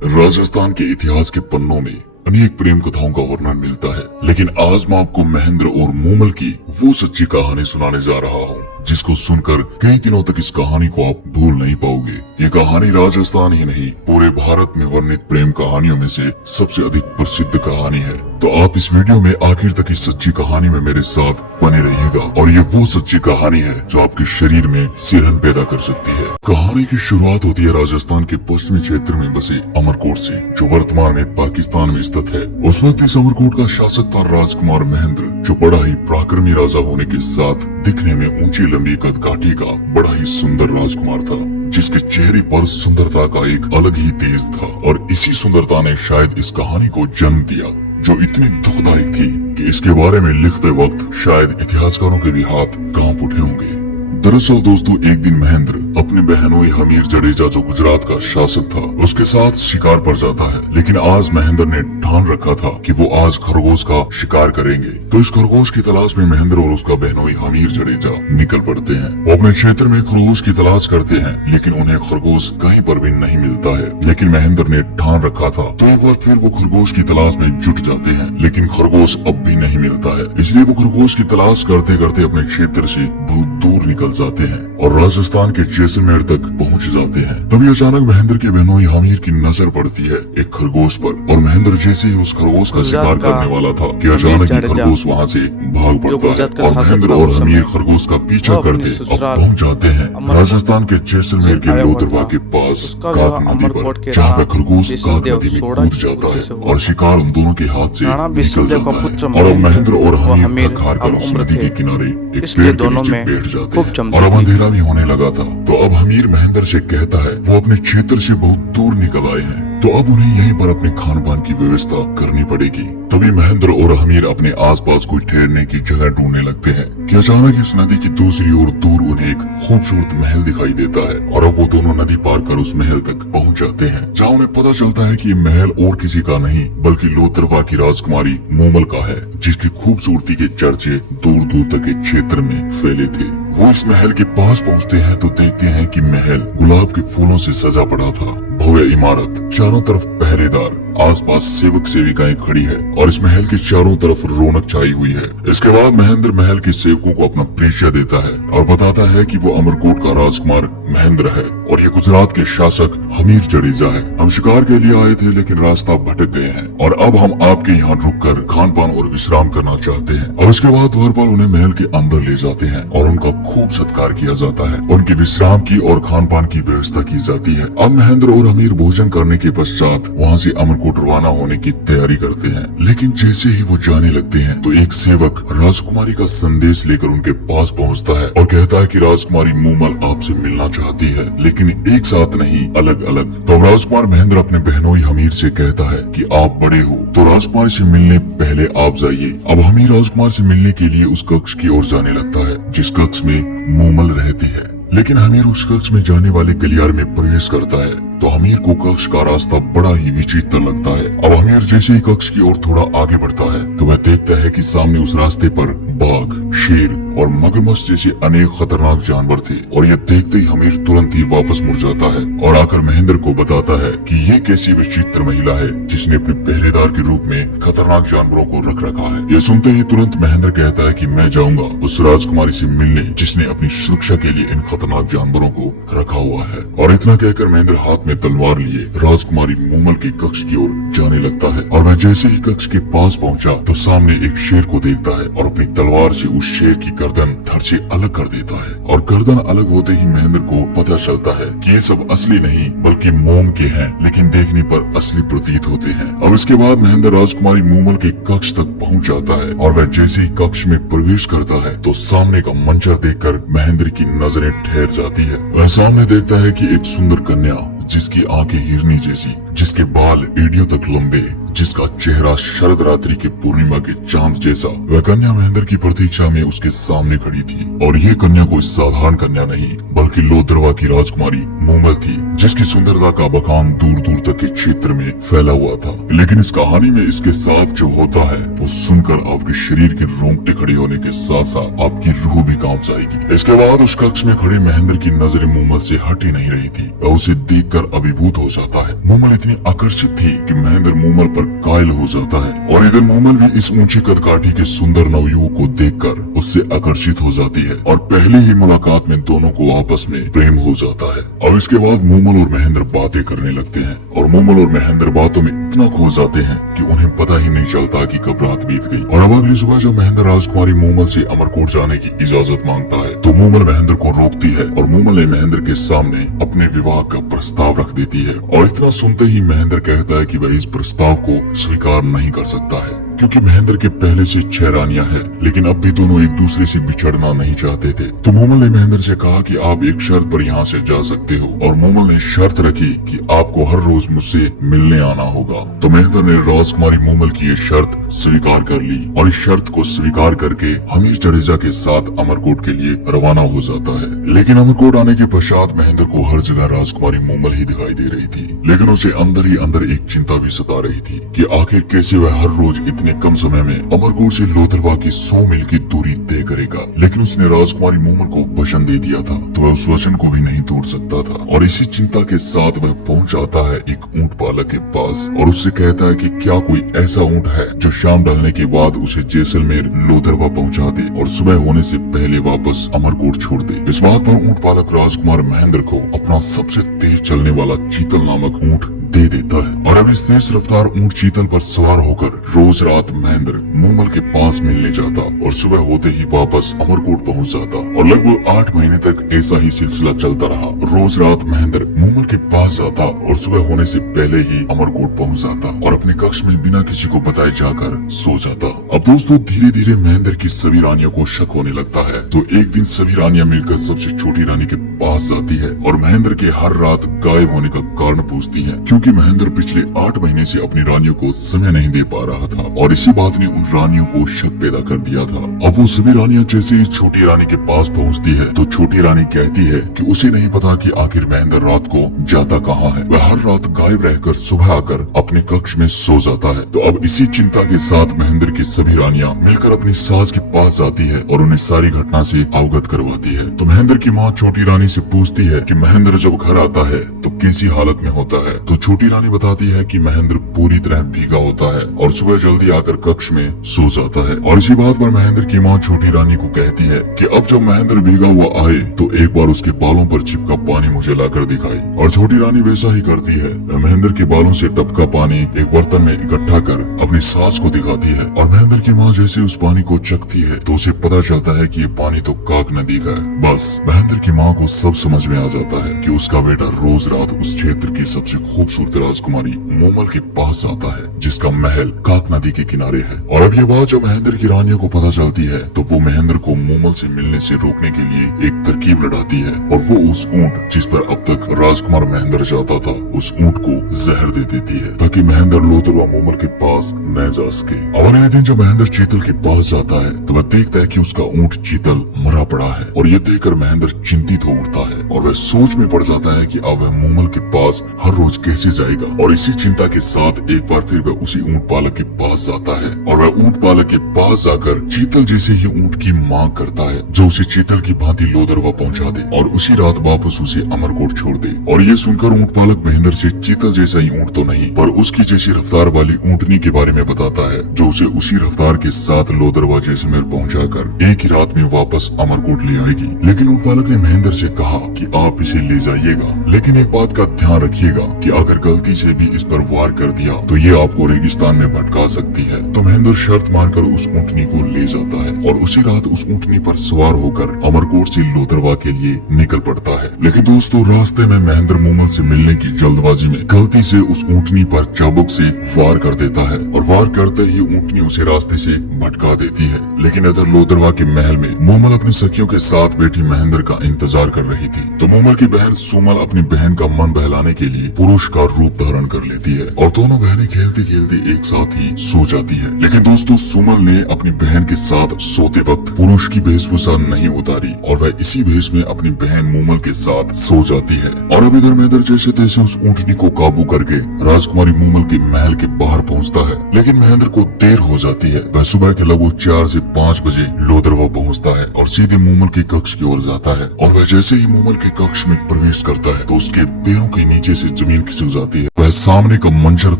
राजस्थान के इतिहास के पन्नों में अनेक प्रेम कथाओं का वर्णन मिलता है, लेकिन आज मैं आपको महेंद्र और मूमल की वो सच्ची कहानी सुनाने जा रहा हूँ जिसको सुनकर कई दिनों तक इस कहानी को आप भूल नहीं पाओगे। ये कहानी राजस्थान ही नहीं पूरे भारत में वर्णित प्रेम कहानियों में से सबसे अधिक प्रसिद्ध कहानी है। तो आप इस वीडियो में आखिर तक इस सच्ची कहानी में मेरे साथ बने रहिएगा और ये वो सच्ची कहानी है जो आपके शरीर में सिरहन पैदा कर सकती है। कहानी की शुरुआत होती है राजस्थान के पश्चिमी क्षेत्र में बसे अमरकोट से, जो वर्तमान में पाकिस्तान में स्थित है। उस वक्त इस अमरकोट का शासक था राजकुमार महेंद्र, जो बड़ा ही पराक्रमी राजा होने के साथ दिखने में ऊंची लंबी कदकाठी का बड़ा ही सुंदर राजकुमार था, जिसके चेहरे पर सुंदरता का एक अलग ही तेज था। और इसी सुंदरता ने शायद इस कहानी को जन्म दिया, जो इतनी दुखदायक थी कि इसके बारे में लिखते वक्त शायद इतिहासकारों के भी हाथ कांप उठे होंगे। दरअसल दोस्तों, एक दिन महेंद्र अपने बहनोई हमीर जडेजा, जो गुजरात का शासक था, उसके साथ शिकार पर जाता है। लेकिन आज महेंद्र ने ठान रखा था कि वो आज खरगोश का शिकार करेंगे। तो इस खरगोश की तलाश में महेंद्र और उसका बहनोई हमीर जडेजा निकल पड़ते हैं। वो अपने क्षेत्र में खरगोश की तलाश करते हैं, लेकिन उन्हें खरगोश कहीं पर भी नहीं मिलता है। लेकिन महेंद्र ने ठान रखा था, तो एक बार फिर वो खरगोश की तलाश में जुट जाते हैं, लेकिन खरगोश अब भी नहीं मिलता है। इसलिए वो खरगोश की तलाश करते करते अपने क्षेत्र से बहुत दूर निकल जाते हैं और राजस्थान के जैसलमेर तक पहुंच जाते हैं। तभी अचानक महेंद्र के बहनोई हमीर की नजर पड़ती है एक खरगोश पर, और महेंद्र जैसे ही उस खरगोश का शिकार करने वाला था कि अचानक ही खरगोश वहां से भाग पड़ता है और महेंद्र और हमीर खरगोश का पीछा करते अब पहुंच जाते हैं राजस्थान के जैसलमेर के लोदरवा के पास काक नदी पर, जहाँ पर खरगोश काक नदी में कूद जाता है और शिकार उन दोनों के हाथ से निकल जाता है। और अब महेंद्र और हमीर थक हार कर उस नदी के किनारे एक पेड़ के नीचे बैठ जाते हैं और अब अंधेरा भी होने लगा था। तो अब हमीर महेंद्र से कहता है वो अपने क्षेत्र से बहुत दूर निकल आए हैं, तो अब उन्हें यहीं पर अपने खान पान की व्यवस्था करनी पड़ेगी। तभी महेंद्र और हमीर अपने आसपास कोई ठहरने की जगह ढूंढने लगते हैं कि अचानक इस नदी की दूसरी ओर दूर उन्हें एक खूबसूरत महल दिखाई देता है। और अब वो दोनों नदी पार कर उस महल तक पहुंच जाते हैं, जहाँ उन्हें पता चलता है कि ये महल और किसी का नहीं बल्कि लोथरवा की राजकुमारी मूमल का है, जिसकी खूबसूरती के चर्चे दूर दूर तक के क्षेत्र में फैले थे। वो इस महल के पास पहुंचते हैं तो देखते हैं कि महल गुलाब के फूलों से सजा पड़ा था। भव्य इमारत, चारों तरफ पहरेदार, आसपास सेवक सेविकाएं खड़ी है और इस महल के चारों तरफ रौनक छाई हुई है। इसके बाद महेंद्र महल के सेवकों को अपना परिचय देता है और बताता है कि वो अमरकोट का राजकुमार महेंद्र है और ये गुजरात के शासक हमीर जडेजा है। हम शिकार के लिए आए थे, लेकिन रास्ता भटक गए हैं और अब हम आपके यहाँ रुककर खान पान और विश्राम करना चाहते हैं। और उसके बाद द्वारपाल उन्हें महल के अंदर ले जाते हैं और उनका खूब सत्कार किया जाता है। उनकी विश्राम की और खान पान की व्यवस्था की जाती है। अब महेंद्र और हमीर भोजन करने के पश्चात वहाँ से अमरकोट रवाना होने की तैयारी करते हैं। लेकिन जैसे ही वो जाने लगते हैं तो एक सेवक राजकुमारी का संदेश लेकर उनके पास पहुँचता है और कहता है कि राजकुमारी मूमल आपसे मिलना चाहती है, लेकिन एक साथ नहीं, अलग अलग। तो राजकुमार महेंद्र अपने बहनोई हमीर से कहता है कि आप बड़े हो तो राजकुमारी से मिलने पहले आप जाइए। अब हमीर राजकुमार से मिलने के लिए उस कक्ष की ओर जाने लगता है जिस कक्ष में मूमल रहती है। लेकिन हमीर उस कक्ष में जाने वाले गलियारे में प्रवेश करता है तो हमीर को कक्ष का रास्ता बड़ा ही विचित्र लगता है। अब हमीर जैसे ही कक्ष की ओर थोड़ा आगे बढ़ता है तो वह देखता है कि सामने उस रास्ते पर बाघ, शेर और मगरमच्छ जैसे अनेक खतरनाक जानवर थे। और यह देखते ही हमीर तुरंत ही वापस मुड़ जाता है और आकर महेंद्र को बताता है कि ये कैसी विचित्र महिला है जिसने अपने पहरेदार के रूप में खतरनाक जानवरों को रख रखा है। यह सुनते ही तुरंत महेंद्र कहता है कि मैं जाऊंगा उस राजकुमारी से मिलने जिसने अपनी सुरक्षा के लिए इन खतरनाक जानवरों को रखा हुआ है। और इतना कहकर महेंद्र हाथ में तलवार लिए राजकुमारी मूमल के कक्ष की ओर जाने लगता है। और वह जैसे ही कक्ष के पास पहुंचा तो सामने एक शेर को देखता है और अपनी तलवार से उस शेर की गर्दन धड़ से अलग कर देता है। और गर्दन अलग होते ही महेंद्र को पता चलता है कि ये सब असली नहीं बल्कि मोम के हैं, लेकिन देखने पर असली प्रतीत होते हैं। अब इसके बाद महेंद्र राजकुमारी मूमल के कक्ष तक पहुंच जाता है और वह जैसे ही कक्ष में प्रवेश करता है तो सामने का मंजर देखकर महेंद्र की नजरें ठहर जाती है। वह सामने देखता है कि एक सुंदर कन्या जिसकी आंखें हिरनी जैसी, जिसके बाल एड़ियों तक लंबे, जिसका चेहरा शरद रात्रि के पूर्णिमा के चांद जैसा। वह कन्या महेंद्र की प्रतीक्षा में उसके सामने खड़ी थी और ये कन्या कोई साधारण कन्या नहीं बल्कि लोथरवा की राजकुमारी मूमल थी, जिसकी सुंदरता का बखान दूर दूर तक के क्षेत्र में फैला हुआ था। लेकिन इस कहानी में इसके साथ जो होता है वो सुनकर आपके शरीर के रोंगटे खड़े होने के साथ साथ आपकी रूह भी कांप जाएगी। इसके बाद उस कक्ष में खड़े महेंद्र की नजरें मूमल से हट ही नहीं रही थी। वह उसे देखकर अभिभूत हो जाता है। मूमल इतनी आकर्षित थी कि महेंद्र मूमल पर कायल हो जाता है और इधर मूमल भी इस ऊंची कदकाठी के सुंदर नवयुवक को देखकर उससे आकर्षित हो जाती है और पहली ही मुलाकात में दोनों को आपस में प्रेम हो जाता है। और इसके बाद मूमल और महेंद्र बातें करने लगते हैं और मूमल और महेंद्र बातों में इतना खो जाते हैं कि उन्हें पता ही नहीं चलता कि कब रात बीत गई। और अब अगली सुबह जब महेंद्र राजकुमारी मूमल से अमरकोट जाने की इजाजत मांगता है तो मूमल महेंद्र को रोकती है और मूमल ने महेंद्र के सामने अपने विवाह का प्रस्ताव रख देती है। और इतना सुनते ही महेंद्र कहता है कि वह इस प्रस्ताव को स्वीकार नहीं कर सकता है क्योंकि महेंद्र के पहले से 6 रानियां हैं, लेकिन अब भी दोनों एक दूसरे से बिछड़ना नहीं चाहते थे। तो मूमल ने महेंद्र से कहा कि आप एक शर्त पर यहाँ से जा सकते हो और मूमल ने शर्त रखी कि आपको हर रोज मुझसे मिलने आना होगा। तो महेंद्र ने राजकुमारी मूमल की ये शर्त स्वीकार कर ली और इस शर्त को स्वीकार करके हमीश जडेजा के साथ अमरकोट के लिए रवाना हो जाता है। लेकिन अमरकोट आने के पश्चात महेंद्र को हर जगह राजकुमारी मूमल ही दिखाई दे रही थी, लेकिन उसे अंदर ही अंदर एक चिंता भी सता रही थी कि आखिर कैसे वह हर रोज इतने कम समय में अमरकोट से लोथरवा की 100 मील की दूरी तय करेगा। लेकिन उसने राजकुमारी मूमल को वचन दे दिया था तो वह उस वचन को भी नहीं तोड़ सकता था। और इसी चिंता के साथ वह पहुंच जाता है एक ऊंट पालक के पास और उससे कहता है कि क्या कोई ऐसा ऊंट है जो शाम ढलने के बाद उसे जैसलमेर लोथरवा पहुंचा दे और सुबह होने से पहले वापस अमरकोट छोड़ दे। इस बात पर ऊंट पालक राजकुमार महेंद्र को अपना सबसे तेज चलने वाला चीतल नामक ऊंट दे देता है। और अब इस तेज रफ्तार ऊंट चीतल पर सवार होकर रोज रात महेंद्र मूमल के पास मिलने जाता और सुबह होते ही वापस अमरकोट पहुंच जाता और लगभग 8 महीने तक ऐसा ही सिलसिला चलता रहा। रोज रात महेंद्र मूमल के पास जाता और सुबह होने से पहले ही अमरकोट पहुंच जाता और अपने कक्ष में बिना किसी को बताए जाकर सो जाता। अब दोस्तों धीरे धीरे महेंद्र की सभी रानियों को शक होने लगता है। तो एक दिन सभी रानियां मिलकर सबसे छोटी रानी के पास जाती है और महेंद्र के हर रात गायब होने का कारण पूछती है, क्योंकि महेंद्र पिछले 8 महीने से अपनी रानियों को समय नहीं दे पा रहा था और इसी बात ने उन रानियों को शक पैदा कर दिया था। अब वो सभी रानियां जैसे ही छोटी रानी के पास पहुंचती है तो छोटी रानी कहती है कि उसे नहीं पता कि आखिर महेंद्र रात को जाता कहाँ है। वह हर रात गायब रहकर सुबह आकर अपने कक्ष में सो जाता है। तो अब इसी चिंता के साथ महेंद्र की सभी रानियां मिलकर अपनी सास के पास जाती है और उन्हें सारी घटना से अवगत करवाती है। तो महेंद्र की माँ छोटी रानी से पूछती है कि महेंद्र जब घर आता है तो कैसी हालत में होता है। तो छोटी रानी बताती है कि महेंद्र पूरी तरह भीगा होता है और सुबह जल्दी आकर कक्ष में सो जाता है। और इसी बात पर महेंद्र की माँ छोटी रानी को कहती है कि अब जब महेंद्र भीगा हुआ आए तो एक बार उसके बालों पर चिपका पानी मुझे लाकर दिखाई। और छोटी रानी वैसा ही करती है। वह महेंद्र के बालों से टपका पानी एक बर्तन में इकट्ठा कर अपनी सास को दिखाती है और महेंद्र की माँ जैसे उस पानी को चखती है तो उसे पता चलता है कि ये पानी तो काक नदी का है। बस महेंद्र की माँ को सब समझ में आ जाता है कि उसका बेटा रोज रात उस क्षेत्र की सबसे खूबसूरत राजकुमारी मूमल के पास जाता है जिसका महल काक नदी के किनारे है। और अब ये बात जब महेंद्र की रानियों को पता चलती है तो वो महेंद्र को मूमल से मिलने से रोकने के लिए एक तरकीब लड़ाती है और वो उस ऊंट जिस पर अब तक राजकुमार महेंद्र जाता था उस ऊंट को जहर दे देती है ताकि महेंद्र लोथरवा मूमल के पास न जा सके। अब अगले दिन जब महेंद्र चीतल के पास जाता है तो वह देखता है कि उसका ऊंट चीतल मरा पड़ा है और ये देखकर महेंद्र चिंतित हो उठता है और वह सोच में पड़ जाता है कि अब वह मूमल के पास हर रोज कैसे जाएगा। और इसी चिंता के साथ एक बार फिर वह उसी ऊंट पालक के पास जाता है और वह ऊंट पालक के पास जाकर चीतल जैसे ही ऊंट की मांग करता है जो उसे चीतल की भांति लोथरवा पहुंचा दे और उसी रात वापस उसे अमरकोट छोड़ दे। और ये सुनकर ऊंट पालक महेंद्र से चीतल जैसा ही ऊंट तो नहीं पर उसकी जैसी रफ्तार वाली ऊंटनी के बारे में बताता है जो उसे उसी रफ्तार के साथ लोथरवा जैसलमेर पहुंचाकर एक ही रात में वापस अमरकोट ले आएगी। लेकिन ऊंट पालक ने महेंद्र से कहा कि आप इसे ले जाइएगा, लेकिन एक बात का ध्यान रखिएगा कि अगर गलती से भी इस पर वार कर दिया तो ये आपको रेगिस्तान में भटका सकती है। तो महेंद्र शर्त मानकर उस ऊंटनी को ले जाता है और उसी रात उस ऊंटनी पर सवार होकर अमरकोट से लोथरवा के लिए निकल पड़ता है। लेकिन दोस्तों रास्ते में महेंद्र मूमल से मिलने की जल्दबाजी में गलती से उस ऊंटनी पर चाबुक से वार कर देता है और वार करते ही ऊंटनी उसे रास्ते से भटका देती है। लेकिन इधर लोथरवा के महल में मूमल अपनी सखियों के साथ बैठी महेंद्र का इंतजार कर रही थी। तो मूमल की बहन सुमल अपनी बहन का मन बहलाने के लिए पुरुष का रूप धारण कर लेती है और दोनों दोनों बहनें खेलते खेलते एक साथ ही सो जाती है। लेकिन दोस्तों सुमल ने अपनी बहन के साथ सोते वक्त पुरुष की वेशभूषा नहीं उतारी और वह इसी भेष में अपनी बहन मूमल के साथ सो जाती है। और अब इधर महेंद्र जैसे तैसे उस ऊँटनी को काबू करके राजकुमारी मूमल के महल के बाहर पहुँचता है। लेकिन महेंद्र को देर हो जाती है। वह सुबह के लगभग 4 से 5 बजे लोदरवा पहुँचता है और सीधे मूमल के कक्ष की ओर जाता है। और वह जैसे ही मूमल के कक्ष में प्रवेश करता है तो उसके पैरों के नीचे से जमीन खिसक जाती है। वह सामने का मंजर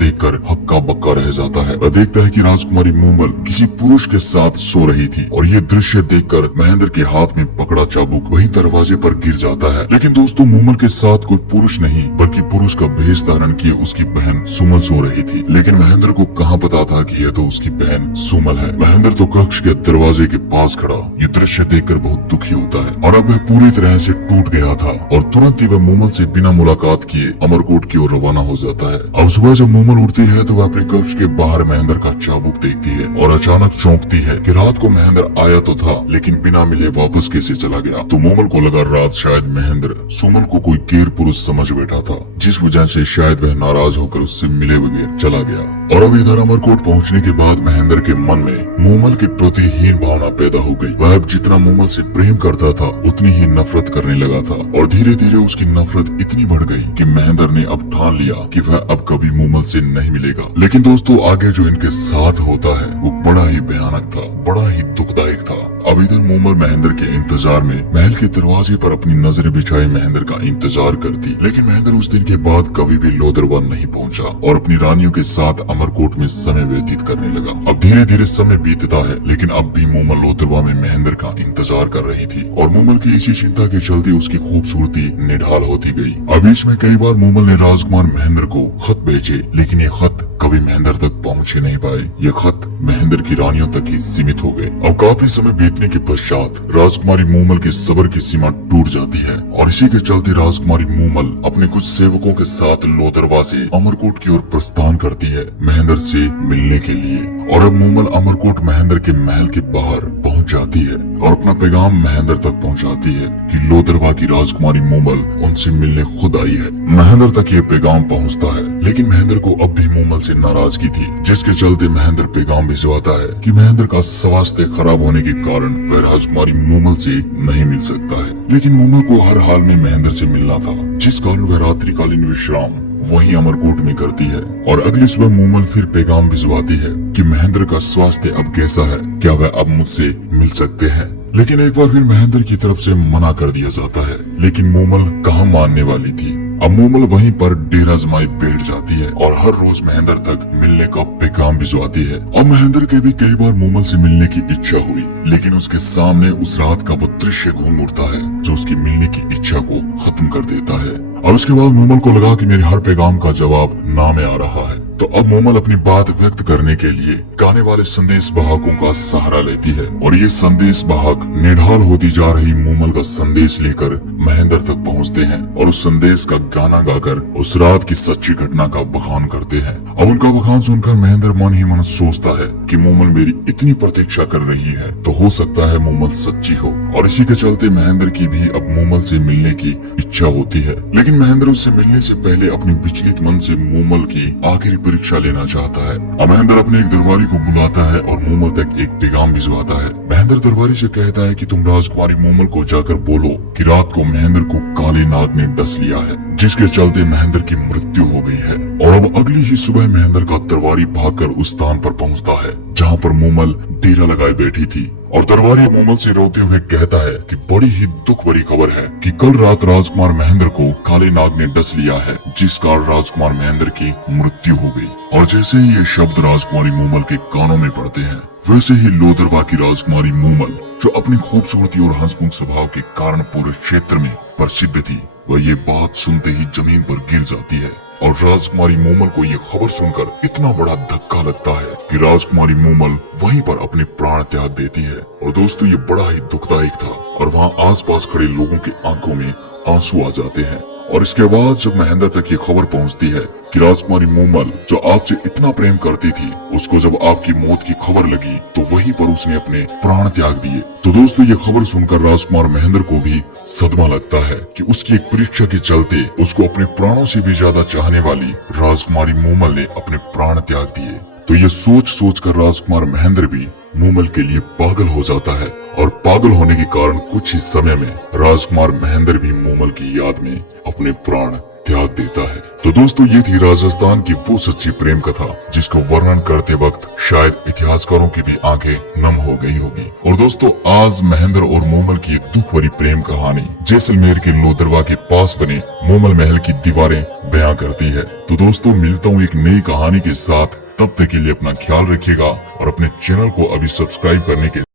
देखकर हक्का बक्का रह जाता है। वह देखता है कि राजकुमारी मूमल किसी पुरुष के साथ सो रही थी और ये दृश्य देखकर महेंद्र के हाथ में पकड़ा चाबुक वही दरवाजे पर गिर जाता है। लेकिन दोस्तों मूमल के साथ कोई पुरुष नहीं बल्कि पुरुष का भेष धारण किए उसकी बहन सुमल सो रही थी। लेकिन महेंद्र को कहाँ पता था कि यह तो उसकी बहन सुमल है। महेंद्र तो कक्ष के दरवाजे के पास खड़ा ये दृश्य देखकर बहुत दुखी होता है और अब वह पूरी तरह से टूट गया था और तुरंत ही वह मूमल से बिना मुलाकात किए अमरकोट की ओर रवाना हो जाता है। अब सुबह जब मूमल उठती है तो वह अपने कक्ष के बाहर महेंद्र का चाबुक देखती है और अचानक चौंकती है कि रात को महेंद्र आया तो था लेकिन बिना मिले वापस कैसे चला गया। तो मूमल को लगा रात शायद महेंद्र सुमल को कोई गैर पुरुष समझ बैठा था जिस वजह से शायद वह नाराज होकर उससे मिले बगैर चला गया। और अब इधर अमरकोट पहुंचने के बाद महेंद्र के मन में मूमल के प्रति हीन भावना पैदा हो गई। वह अब जितना मूमल से प्रेम करता था उतनी ही नफरत करने लगा था और धीरे धीरे उसकी नफरत इतनी बढ़ गई कि महेंद्र ने अब ठान लिया कि वह अब कभी मूमल से नहीं मिलेगा। लेकिन दोस्तों आगे जो इनके साथ होता है वो बड़ा ही भयानक था, बड़ा ही दुखदायक था। अब इधर मूमल महेंद्र के इंतजार में महल के दरवाजे पर अपनी नजरें बिछाए महेंद्र का इंतजार करती। लेकिन महेंद्र उस दिन के बाद कभी भी लोदरवा नहीं पहुंचा और अपनी रानियों के साथ अमरकोट में समय व्यतीत करने लगा। अब धीरे धीरे समय बीतता है लेकिन अब भी मूमल लोदरवा में महेंद्र का इंतजार कर रही थी और मूमल की इसी चिंता के चलते उसकी खूबसूरती निढाल होती गई। अब बीच में कई बार मूमल ने राजकुमार महेंद्र को खत भेजे लेकिन ये खत कभी महेंद्र तक पहुंच ही नहीं पाए। ये खत महेंद्र की रानियों तक ही सीमित हो गए। अब काफी समय बीतने के पश्चात राजकुमारी मूमल के सब्र की सीमा टूट जाती है और इसी के चलते राजकुमारी मूमल अपने कुछ सेवकों के साथ लोदरवा से अमरकोट की ओर प्रस्थान करती है महेंद्र से मिलने के लिए। और अब मूमल अमरकोट महेंद्र के महल के बाहर पहुंच जाती है और अपना पैगाम महेंद्र तक पहुंचाती है कि लोदरवा की राजकुमारी मूमल उनसे मिलने खुद आई है। महेंद्र तक ये पैगाम पहुंचता है लेकिन महेंद्र को अब भी मूमल से नाराजगी थी जिसके चलते महेंद्र पैगाम भिजवाता है कि महेंद्र का स्वास्थ्य खराब होने के कारण वह राजकुमारी मूमल से नहीं मिल सकता है। लेकिन मूमल को हर हाल में महेंद्र से मिलना था जिस कारण वह रात्रिकालीन विश्राम वहीं अमरकोट में करती है। और अगली सुबह मूमल फिर पैगाम भिजवाती है कि महेंद्र का स्वास्थ्य अब कैसा है, क्या वह अब मुझसे मिल सकते हैं। लेकिन एक बार फिर महेंद्र की तरफ से मना कर दिया जाता है। लेकिन मूमल कहाँ मानने वाली थी। अब मूमल वहीं पर डेरा जमाई बैठ जाती है और हर रोज महेंद्र तक मिलने का पैगाम भिजवाती है। अब महेंद्र के भी कई बार मूमल से मिलने की इच्छा हुई लेकिन उसके सामने उस रात का वो दृश्य घूम उठता है जो उसकी मिलने की इच्छा को खत्म कर देता है। और उसके बाद मूमल को लगा कि मेरे हर पैगाम का जवाब ना में आ रहा है। तो अब मूमल अपनी बात व्यक्त करने के लिए गाने वाले संदेश वाहकों का सहारा लेती है और ये संदेश वाहक निढाल होती जा रही मूमल का संदेश लेकर महेंद्र तक पहुंचते हैं और उस संदेश का गाना गाकर उस रात की सच्ची घटना का बखान करते हैं। अब उनका बखान सुनकर महेंद्र मन ही मन सोचता है कि मूमल मेरी इतनी प्रतीक्षा कर रही है तो हो सकता है मूमल सच्ची हो। और इसी के चलते महेंद्र की भी अब मूमल से मिलने की इच्छा होती है। लेकिन महेंद्र उससे मिलने से पहले अपने विचलित मन से मूमल की आखिरी परीक्षा लेना चाहता है। अब महेंद्र अपने एक दरबारी को बुलाता है और मूमल तक एक पैगाम भिजवाता है। महेंद्र दरबारी से कहता है कि तुम राजकुमारी मूमल को जाकर बोलो कि रात को महेंद्र को काले नाग ने डस लिया है जिसके चलते महेंद्र की मृत्यु हो गई है। और अब अगली ही सुबह महेंद्र का दरबारी भागकर उस स्थान पर पहुंचता है जहां पर मूमल डेरा लगाए बैठी थी और दरबारी मूमल से रोते हुए कहता है कि बड़ी ही दुख भरी खबर है कि कल रात राजकुमार महेंद्र को काले नाग ने डस लिया है जिस कारण राजकुमार महेंद्र की मृत्यु हो गई। और जैसे ही ये शब्द राजकुमारी मूमल के कानों में पड़ते हैं वैसे ही लोदरवा की राजकुमारी मूमल जो अपनी खूबसूरती और हंसमुख स्वभाव के कारण पूरे क्षेत्र में प्रसिद्ध थी वह ये बात सुनते ही जमीन पर गिर जाती है। और राजकुमारी मूमल को ये खबर सुनकर इतना बड़ा धक्का लगता है कि राजकुमारी मूमल वहीं पर अपने प्राण त्याग देती है। और दोस्तों ये बड़ा ही दुखदायक था और वहाँ आसपास खड़े लोगों के आंखों में आंसू आ जाते हैं और इसके बाद जब महेंद्र तक ये खबर पहुंचती है कि राजकुमारी मूमल जो आपसे इतना प्रेम करती थी, उसको जब आपकी मौत की खबर लगी तो वहीं पर उसने अपने प्राण त्याग दिए। तो दोस्तों ये खबर सुनकर राजकुमार महेंद्र को भी सदमा लगता है कि उसकी एक परीक्षा के चलते उसको अपने प्राणों से भी ज्यादा चाहने वाली राजकुमारी मूमल ने अपने प्राण त्याग दिए। तो ये सोच कर राजकुमार महेंद्र भी मूमल के लिए पागल हो जाता है और पागल होने के कारण कुछ ही समय में राजकुमार महेंद्र भी मूमल की याद में अपने प्राण त्याग देता है। तो दोस्तों ये थी राजस्थान की वो सच्ची प्रेम कथा जिसको वर्णन करते वक्त शायद इतिहासकारों की भी आंखें नम हो गई होगी। और दोस्तों आज महेंद्र और मूमल की दुख भरी प्रेम कहानी जैसलमेर के लोदरवा के पास बने मूमल महल की दीवारें बयां करती है। तो दोस्तों मिलता हूँ एक नई कहानी के साथ, तब तक के लिए अपना ख्याल रखिएगा और अपने चैनल को अभी सब्सक्राइब करने के